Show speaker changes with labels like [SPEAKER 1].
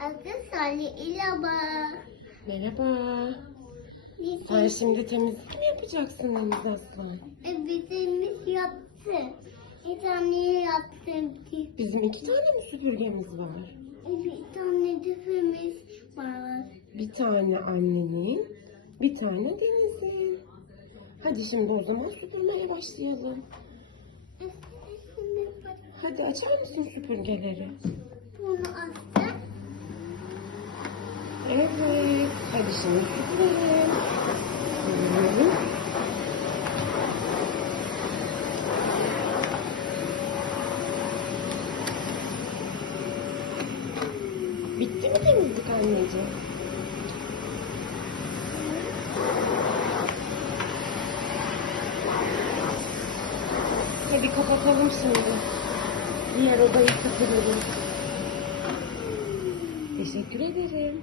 [SPEAKER 1] Adı Salih İlaba.
[SPEAKER 2] Merhaba. Sen şimdi temizlik mi yapacaksın Deniz Aslan?
[SPEAKER 1] E, Bizimiz yaptı. Bir tane yaptım ki.
[SPEAKER 2] Bizim iki tane mi süpürgemiz var?
[SPEAKER 1] E, Bir tane düfemiz var.
[SPEAKER 2] Bir tane annenin, bir tane Deniz'in. Hadi şimdi o zaman süpürmeye başlayalım.
[SPEAKER 1] E, Şimdi bak
[SPEAKER 2] Hadi açar mısın süpürgeleri?
[SPEAKER 1] bunu açtım.
[SPEAKER 2] Evet. Hadi şimdi süpürelim. Hı. Bitti mi temizlik anneciğim? Hadi kapatalım şimdi. Diğer odayı süpürelim. Teşekkür ederim.